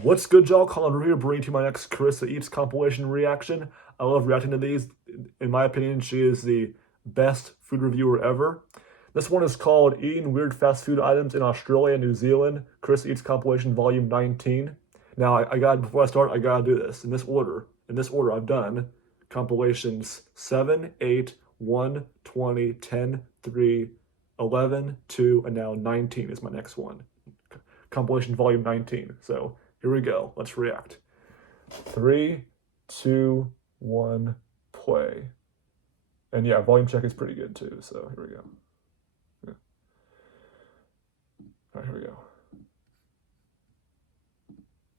What's good, y'all? Colin here, bringing to my next Carissa Eats compilation reaction. I love reacting to these. In my opinion, she is the best food reviewer ever. This one is called Eating Weird Fast Food Items in Australia and New Zealand, Carissa Eats compilation volume 19. Now, before I start, I gotta do this in this order. In this order, I've done compilations 7, 8, 1, 20, 10, 3, 11, 2, and now 19 is my next one. Compilation volume 19. So here we go. Let's react. 3, 2, 1, play. And yeah, volume check is pretty good too. So here we go. Yeah. All right, here we go.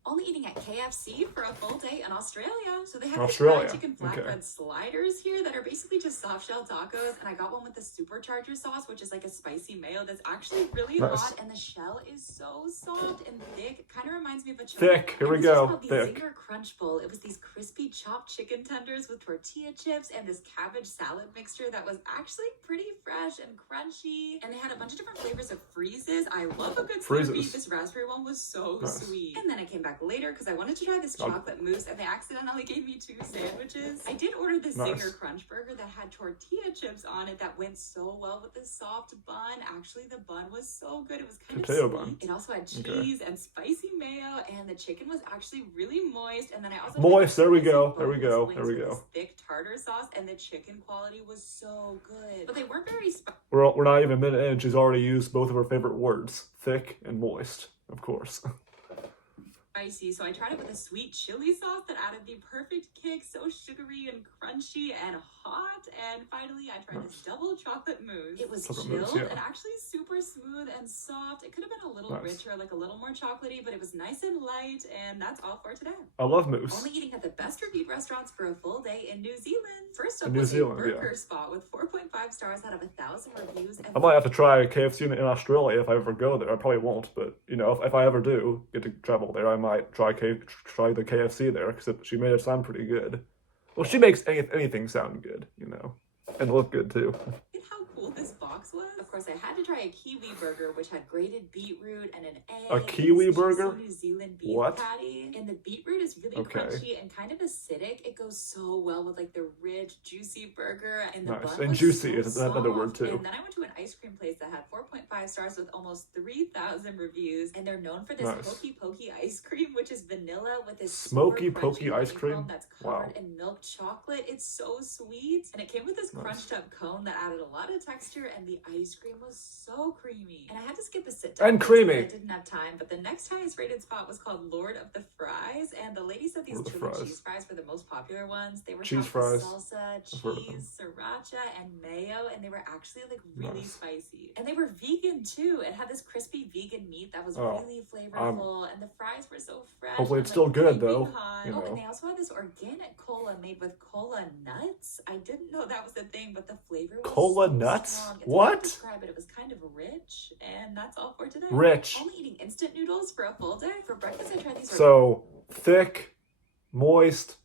Only eating at KFC for a full day in Australia. So they have Australia. fried chicken flatbread sliders here that are basically just soft shell tacos. And I got one with the supercharger sauce, which is like a spicy mayo that's actually really hot. And the shell is so soft and thick. Kind of reminds me of a thick. Here we go. The thick. Zinger Crunch Bowl. It was these crispy chopped chicken tenders with tortilla chips and this cabbage salad mixture that was actually pretty fresh and crunchy. And they had a bunch of different flavors of freezes. I love a good Slurpee. This raspberry one was so sweet. And then I came back later because I wanted to try this chocolate mousse and they accidentally gave me 2 sandwiches. I did order this Zinger Crunch Burger that had tortilla chips on it that went so well with the soft bun. Actually, the bun was so good. It was kind of sweet. Bun. It also had cheese and spicy mayo, and the chicken was actually really moist. And then I also moist. There we go. There we go. There we go. Thick tartar sauce, and the chicken quality was so good. But they weren't very spicy. We're not even a minute in. She's already used both of her favorite words: thick and moist, of course. So I tried it with a sweet chili sauce that added the perfect kick, so sugary and crunchy and hot. And finally, I tried this double chocolate mousse. It was chilled and actually super smooth and soft. It could have been a little richer, like a little more chocolatey, but it was nice and light. And that's all for today. I love mousse. Only eating at the best reviewed restaurants for a full day in New Zealand. First up was a burger spot with 4.5 stars out of 1,000 reviews. And I might have to try KFC in Australia if I ever go there. I probably won't, but you know, if I ever do get to travel there, I might try the KFC there because she made it sound pretty good. Well, she makes anything sound good, you know, and look good too. How cool this box was. Of course, I had to try a kiwi burger, which had grated beetroot and an egg. A kiwi burger? New Zealand beef patty. And the beetroot is really crunchy and kind of acidic. It goes so well with like the rich, juicy burger. And the bun was juicy is another word too. And then I went to an ice cream place that had 4.5 stars with almost 3,000 reviews. And they're known for this Pokey Pokey ice cream, which is vanilla with this smoky pokey ice cream that's covered in milk chocolate. It's so sweet. And it came with this crunched up cone that added a lot of texture, and the ice cream was so creamy. And I had to skip a sit down. And creamy. I didn't have time, but the next highest rated spot was called Lord of the Fries, and the lady said these chili cheese fries were the most popular ones. They were cheese fries, salsa, cheese, sriracha, and mayo, and they were actually like really spicy. And they were vegan too. It had this crispy vegan meat that was really flavorful, and the fries were so fresh. Hopefully it's still good though. You know. And they also had this organic cola made with cola nuts. I didn't know that was a thing, but the flavor was cola so nuts? Strong. What? Describe it. It was kind of rich, and that's all for today. Rich. Only eating instant noodles for a full day. For breakfast, I tried these. So thick, moist,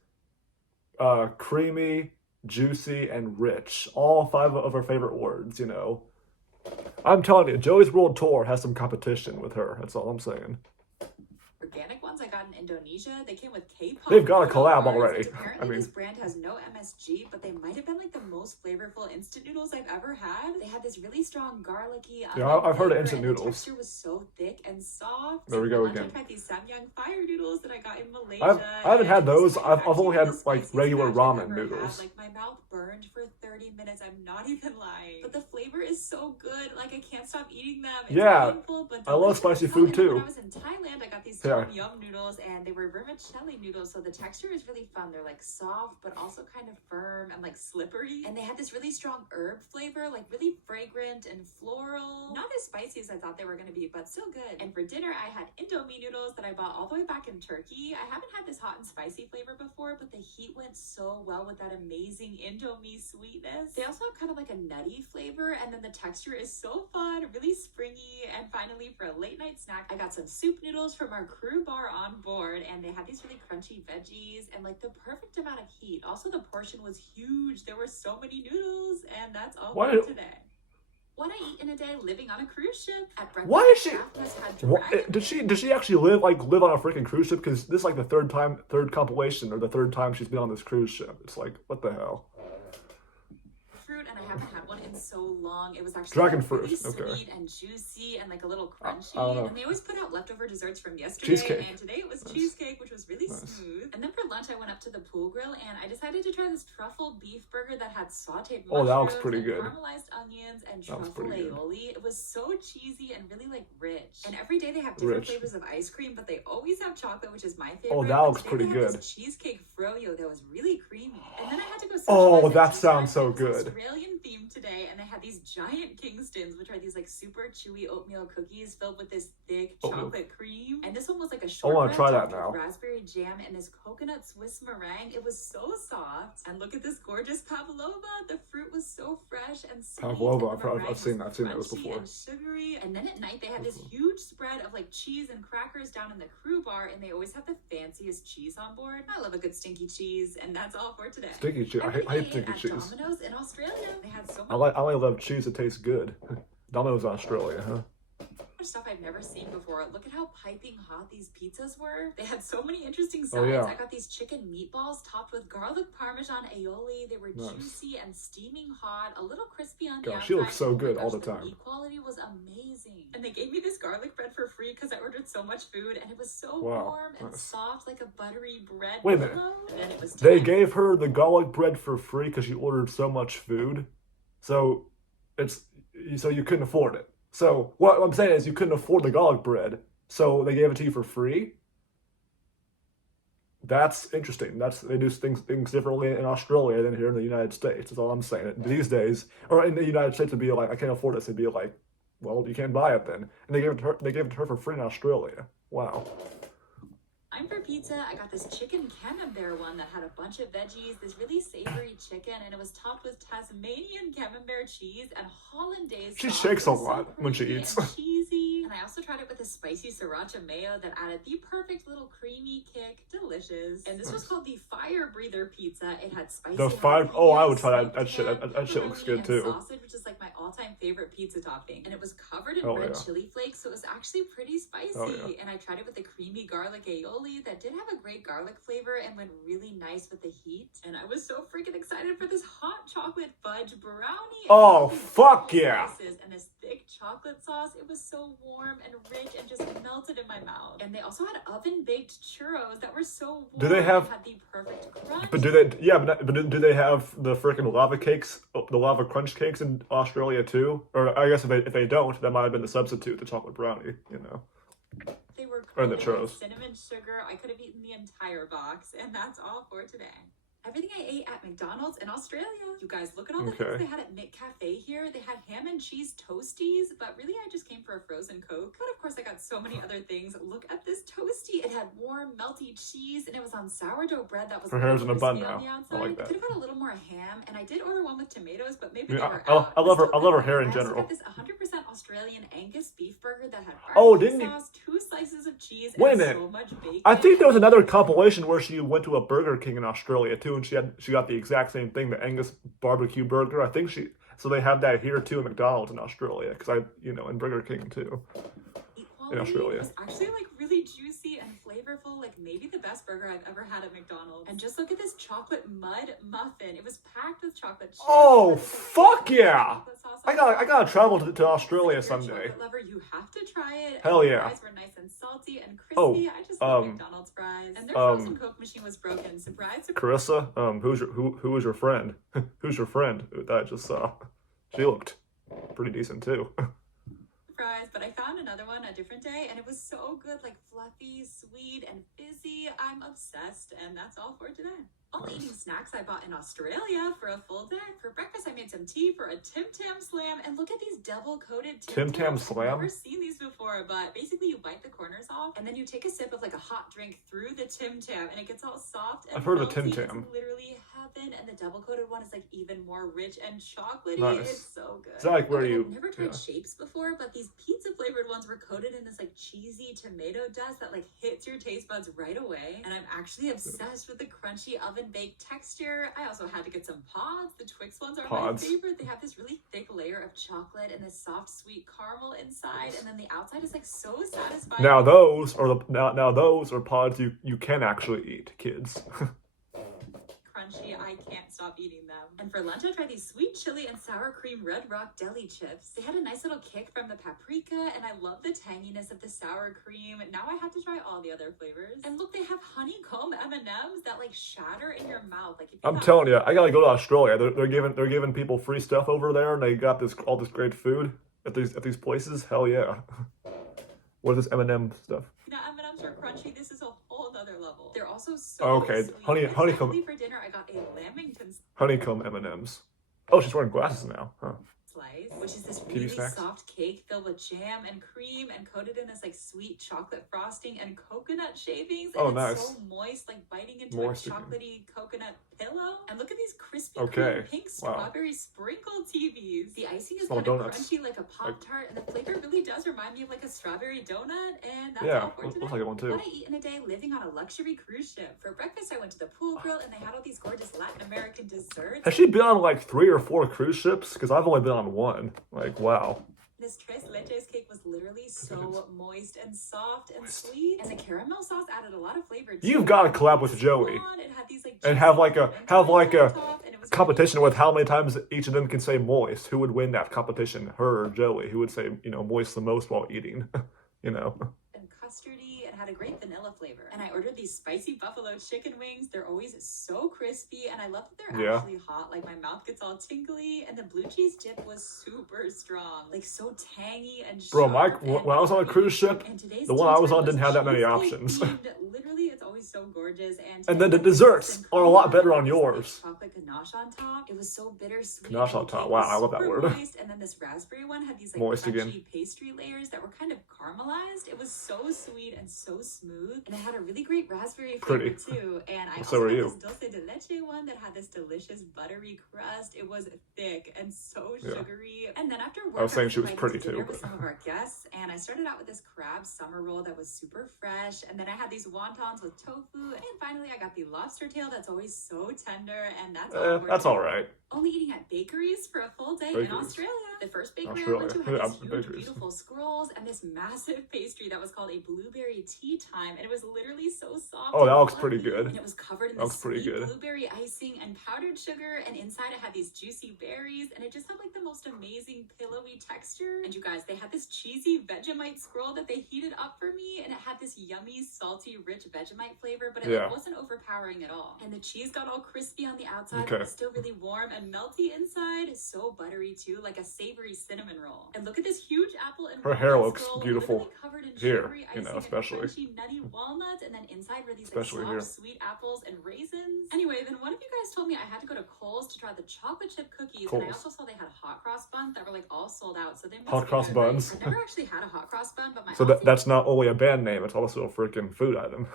creamy, juicy, and rich. All 5 of her favorite words. You know, I'm telling you, Joey's World Tour has some competition with her. That's all I'm saying. Organic ones I got in Indonesia. They came with K-pop. They've got a collab already. Apparently, this brand has no MSG, but they might have been like the most flavorful instant noodles I've ever had. They had this really strong garlicky. I've heard of instant noodles. The texture was so thick and soft. There we go again. I tried these Samyang fire noodles that I got in Malaysia. I haven't had those. I've only had like regular ramen noodles. Like my mouth burned for 30 minutes. I'm not even lying. But the flavor is so good. Like I can't stop eating them. It's painful, but I love spicy food too. When I was in Thailand, I got these Tom Yum noodles, and they were vermicelli noodles, so the texture is really fun. They're like soft, but also kind of firm and like slippery. And they had this really strong herb flavor, like really fragrant and floral. Not as spicy as I thought they were going to be, but still good. And for dinner, I had Indomie noodles that I bought all the way back in Turkey. I haven't had this hot and spicy flavor before, but the heat went so well with that amazing Indomie sweetness. They also have kind of like a nutty flavor, and then the texture is so fun, really springy. And finally, for a late night snack, I got some soup noodles from our crew bar on board, and they had these really crunchy veggies and like the perfect amount of heat. Also, the portion was huge. There were so many noodles, and that's all for today. What I eat in a day living on a cruise ship. At breakfast, Why is she? had What, dragon did she actually live on a freaking cruise ship? Because this is like the third compilation, or the third time she's been on this cruise ship. It's like, what the hell? fruit, and I haven't had one in so long. It was actually Dragon really fruit, okay. sweet and juicy and like a little crunchy. I don't know. And they always put out leftover desserts from yesterday. Cheesecake. And today it was Nice. cheesecake, which was really Nice. smooth. And then for lunch, I went up to the pool grill and I decided to try this truffle beef burger that had sauteed Oh, mushrooms that looks pretty and good. caramelized onions and That looks truffle pretty good. aioli. It was so cheesy and really like rich. And every day they have different Rich. flavors of ice cream, but they always have chocolate, which is my favorite. Oh, that But looks today pretty they had good. this cheesecake froyo that was really creamy. And then I had to go Oh, socialize at that tea sounds time. so It was good. Australian themed today, and they had these giant Kingstons, which are these like super chewy oatmeal cookies filled with this thick Oatmeal. chocolate cream. And this one was like a I shortbread wanna try that topped with now. raspberry jam and this coconut Swiss meringue. It was so soft. And look at this gorgeous pavlova. The fruit was so fresh and sweet. Pavlova, and the meringue I've seen was those crunchy before. and sugary. And then at night they had this huge spread of like cheese and crackers down in the crew bar, and they always have the fanciest cheese on board. I love a good stinky cheese, and that's all for today. Stinky cheese. I Everything hate ate stinky at cheese. Domino's in Australia. They had so I much love cheese that tastes good. Domino's in Australia, huh? stuff I've never seen before. Look at how piping hot these pizzas were. They had so many interesting sides. Oh, yeah. I got these chicken meatballs topped with garlic parmesan aioli. They were Nice. juicy and steaming hot, a little crispy on the Gosh, outside. she looks so Oh my good gosh, all the time. meat quality was amazing. And they gave me this garlic bread for free because I ordered so much food, and it was so Wow, warm and nice. soft like a buttery bread Wait a minute. pillow. And then it was They time. gave her the garlic bread for free because she ordered so much food. So you couldn't afford it. So what I'm saying is you couldn't afford the garlic bread, so they gave it to you for free. That's interesting. They do things differently in Australia than here in the United States. That's all I'm saying. These days, or in the United States, it'd be like, I can't afford this. It'd be like, well, you can't buy it then. And they gave it to her. They gave it to her for free in Australia. Wow. I'm for pizza. I got this chicken camembert one that had a bunch of veggies, this really savory chicken, and it was topped with Tasmanian camembert cheese and hollandaise She sauce. shakes It a was so lot when she creamy eats. and cheesy. And I also tried it with a spicy sriracha mayo that added the perfect little creamy kick. Delicious. And this was called the Fire Breather Pizza. It had spicy The fire. Oh, I would try jalapenos, that shit. sweet That shit looks pepperoni, good and too. sausage, which is like my all-time favorite pizza topping. And it was covered in Oh, red yeah. chili flakes, so it was actually pretty spicy. Oh, yeah. And I tried it with the creamy garlic aioli that did have a great garlic flavor and went really nice with the heat. And I was so freaking excited for this hot chocolate fudge brownie. Oh, And fuck these yeah. slices and this thick chocolate sauce. It was so warm and rich and just melted in my mouth. And they also had oven baked churros that were so warm. Do they have- and had the perfect crunch. But do they? Yeah, but do they have the freaking lava cakes, the lava crunch cakes in Australia too? Or I guess if they don't, that might have been the substitute, the chocolate brownie. You know. They were Or the coated with churros. cinnamon sugar. I could have eaten the entire box, and that's all for today. Everything I ate at McDonald's in Australia. You guys, look at all the Okay. things they had at McCafe here. They had ham and cheese toasties, but really I just came for a frozen Coke. But of course I got so many other things. Look at this toasty. It had warm, melty cheese, and it was on sourdough bread that was Her hair's a in a little bun crispy on now. the I outside. like that. Could have had a little more ham, and I did order one with tomatoes, but maybe Yeah, they were I out. love her- But I love her still hair in good. I also general. got this 100% Australian Angus beef burger that had Oh, barbecue didn't you- sauce, 2 slices of cheese, Wait a and minute. so much bacon. I think there was another compilation where she went to a Burger King in Australia too, and she got the exact same thing, the Angus barbecue burger. I think so they have that here too at McDonald's in Australia, because in Burger King too. Quality Australia. was actually like really juicy and flavorful, like maybe the best burger I've ever had at McDonald's. And just look at this chocolate mud muffin. It was packed with chocolate chips. Oh, and fuck yeah! chocolate sauce I on gotta travel to Australia If you're a someday. chocolate lover, you have to try it. Hell And the yeah. fries were nice and salty and crispy. Oh, I just love McDonald's fries. And their frozen Coke machine was broken. Surprise, surprise. Carissa, who was your friend? Who's your friend that I just saw? She looked pretty decent too. Fries, but I found another one a different day, and it was so good, like fluffy, sweet, and fizzy. I'm obsessed, and that's all for today. All Nice. eating snacks I bought in Australia for a full day. For breakfast, I made some tea for a Tim Tam Slam, and look at these double-coated Tim Tam Tams. Slam? I've never seen these before, but basically you bite the corners off, and then you take a sip of like a hot drink through the Tim Tam, and it gets all soft and I've heard of a Tim melty. Tam. It's literally heaven, and the double-coated one is like even more rich and chocolatey. Nice. It's so good. Is that like where Okay, you? I've never tried yeah. shapes before, but these pizza flavored ones were coated in this like cheesy tomato dust that like hits your taste buds right away. And I'm actually obsessed with the crunchy oven oven-baked texture. I also had to get some pods. The Twix ones are Pods. my favorite. They have this really thick layer of chocolate and this soft, sweet caramel inside, and then the outside is like so satisfying. Now those are pods you can actually eat, kids. Crunchy, I can't stop eating them. And for lunch, I tried these sweet chili and sour cream Red Rock deli chips. They had a nice little kick from the paprika, and I love the tanginess of the sour cream. Now I have to try all the other flavors. And look, they have honeycomb M&Ms that like shatter in your mouth. Like if I'm telling you, I gotta go to Australia. They're giving people free stuff over there, and they got all this great food at these places. Hell yeah! What is this M&M stuff? Now M&Ms are crunchy. This is a whole other level. They're also so okay. sweet. Honeycomb. For dinner, I got a lamington honeycomb M&Ms. Oh, she's wearing glasses now, huh? Slice, which is this TV really snacks? soft cake filled with jam and cream and coated in this like sweet chocolate frosting and coconut shavings. And Oh, it's nice. so moist, like biting into Moist a again. chocolatey coconut pillow. And look at these crispy Okay. cream pink strawberry sprinkle TVs. The icing is Small kind of donuts. crunchy like a Pop-Tart, and the flavor really does remind me of like a strawberry donut. And that's Yeah, all for today. looks like one too. What I eat in a day living on a luxury cruise ship. For breakfast, I went to the pool grill, and they had all these gorgeous Latin American desserts. Has she been on like 3 or 4 cruise ships? Because I've only been on 1. Like, wow. This tres leches cake was literally so moist and soft and sweet, and the caramel sauce added a lot of flavor too. You've got to collab with Joey It had these, like, and have like a top, and it was competition with how many times each of them can say moist. Who would win that competition? Her or Joey? Who would say moist the most while eating? and custardy, and had a great vanilla flavor. And I ordered these spicy buffalo chicken wings. They're always so crispy, and I love that they're actually hot. Like my mouth gets all tingly, and the blue cheese dip was super strong, like so tangy and Bro, sharp. when I was on a cruise ship, the one I was on didn't have that many options. Literally, it's always so gorgeous. And then the desserts are a lot better on yours. Chocolate ganache on top. It was so bittersweet. Ganache on top. Wow, I love that word. Moist. And then this raspberry one had these like Moist crunchy again. pastry layers that were kind of caramelized. It was so sweet and so smooth, and it had a really great raspberry flavor too. And I also had this dulce de leche one that had this delicious buttery crust. It was thick and so sugary. And then after work, I was saying she was pretty too. too. With some of our guests, and I started out with this crab summer roll that was super fresh, and then I had these wontons with tofu, and finally I got the lobster tail that's always so tender, and that's all right. Only eating at bakeries for a full day in Australia. The first bakery I went to had these huge, beautiful scrolls and this massive pastry that was called a blueberry tea time, and it was literally so soft. Oh, that looks pretty good. And it was covered in this sweet blueberry icing and powdered sugar, and inside it had these juicy berries, and it just had like the most amazing pillowy texture. And you guys, they had this cheesy Vegemite scroll that they heated up for me, and it had this yummy, salty, rich Vegemite flavor, but it wasn't overpowering at all. And the cheese got all crispy on the outside, but it was still really warm and melty inside. So buttery too, like a savory cinnamon roll. And look at this huge apple and her hair looks scroll, beautiful covered in here, sugary icing especially. and crunchy, nutty walnuts, and then inside were these Especially like, here. soft, sweet apples and raisins. Anyway, then one of you guys told me I had to go to Kohl's to try the chocolate chip cookies, and I also saw they had hot cross buns that were like all sold out. So they must hot be cross good. buns. I've never actually had a hot cross bun, but my So that's not only a band name; it's also a freaking food item.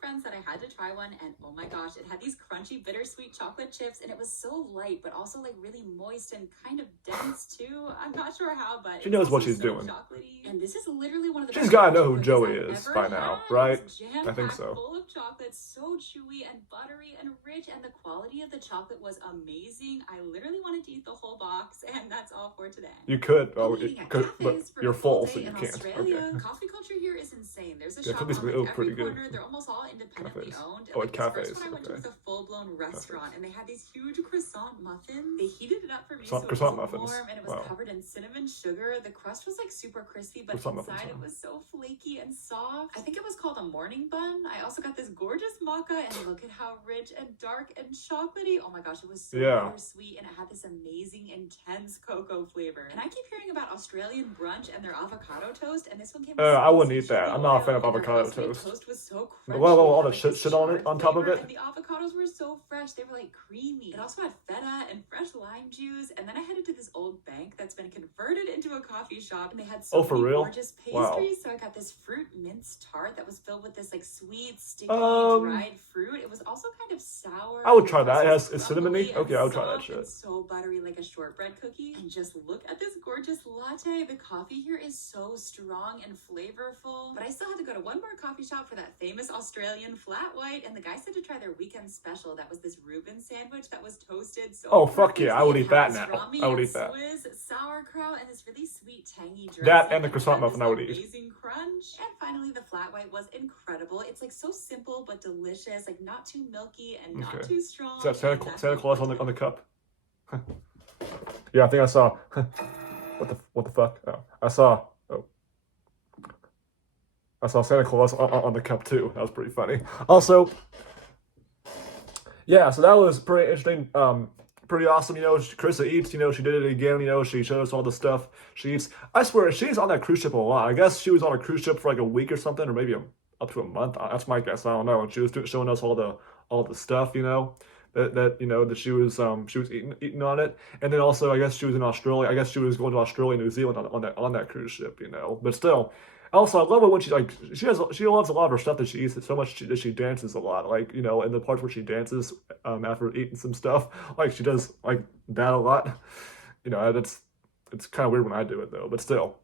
friends said I had to try one, and oh my gosh, it had these crunchy bittersweet chocolate chips, and it was so light but also like really moist and kind of dense too. I'm not sure how, but she knows what she's doing. Chocolatey. And this is literally one of the She's gotta know who Joey is by now, right? I think so. Full of chocolate, so chewy and buttery and rich, and the quality of the chocolate was amazing. I literally wanted to eat the whole box, and that's all for today. You could, but you're full, so you can't. Australia, Okay. coffee culture here is insane. There's a Yeah, shop cookies on like, look every pretty good. corner. They're almost all independently owned. And, Oh, like, at this cafes, first one I went to was a full-blown restaurant, and they had these huge croissant muffins. They heated it up for me, so it was muffins. warm, and it was covered in cinnamon sugar. The crust was like super crispy, but inside it was so flaky and soft. I think it was called a morning bun. I also got this gorgeous maca, and look at how rich and dark and chocolatey. Oh my gosh, it was so bittersweet, and it had this amazing, intense cocoa flavor. And I keep hearing about Australian brunch and their avocado toast, and this one came with I wouldn't eat that. I'm not a fan of avocado toast. Toast was so crunchy. Well, all the shit on it, on top of it. And the avocados were so fresh. They were like creamy. It also had feta and fresh lime juice. And then I headed to this old bank that's been converted into a coffee shop, and they had so many gorgeous pastries. So I got this fruit mince tart that was filled with this like sweet, sticky, dried fruit. It was also kind of sour. I would try that. It has cinnamony. Okay, I would try that shit. So buttery, like a shortbread cookie. And just look at this gorgeous latte. The coffee here is so strong and flavorful. But I still had to go to one more coffee shop for that famous Australian Australian flat white, and the guy said to try their weekend special. That was this Reuben sandwich that was toasted so Oh, fuck yeah, I would eat that now. pastrami I would and eat that. Swiss sauerkraut and this really sweet tangy dressing. That and the it croissant had muffin this I would eat. amazing crunch. And finally, the flat white was incredible. It's like so simple but delicious, like not too milky and not too strong. Is that Santa Claus on the cup? Yeah, I think I saw. What the fuck? Oh, I saw Santa Claus on the cup too. That was pretty funny. Also, yeah, so that was pretty interesting. Pretty awesome. You know, Carissa Eats. You know, she did it again. You know, she showed us all the stuff she eats. I swear, she's on that cruise ship a lot. I guess she was on a cruise ship for like a week or something, or maybe up to a month. That's my guess. I don't know. And she was showing us all the stuff. You know, that she was eating on it. And then also, I guess she was in Australia. I guess she was going to Australia, New Zealand on that cruise ship. You know, but still. Also, I love it when she loves a lot of her stuff that she eats so much that she dances a lot. Like, you know, in the parts where she dances after eating some stuff, like she does like that a lot. You know, it's kind of weird when I do it though, but still,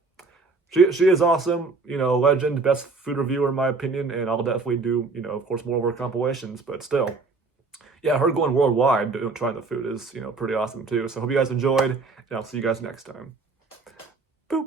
she is awesome. You know, legend, best food reviewer in my opinion, and I'll definitely do, you know, of course, more of her compilations. But still, yeah, her going worldwide trying the food is, you know, pretty awesome too. So hope you guys enjoyed, and I'll see you guys next time. Boop.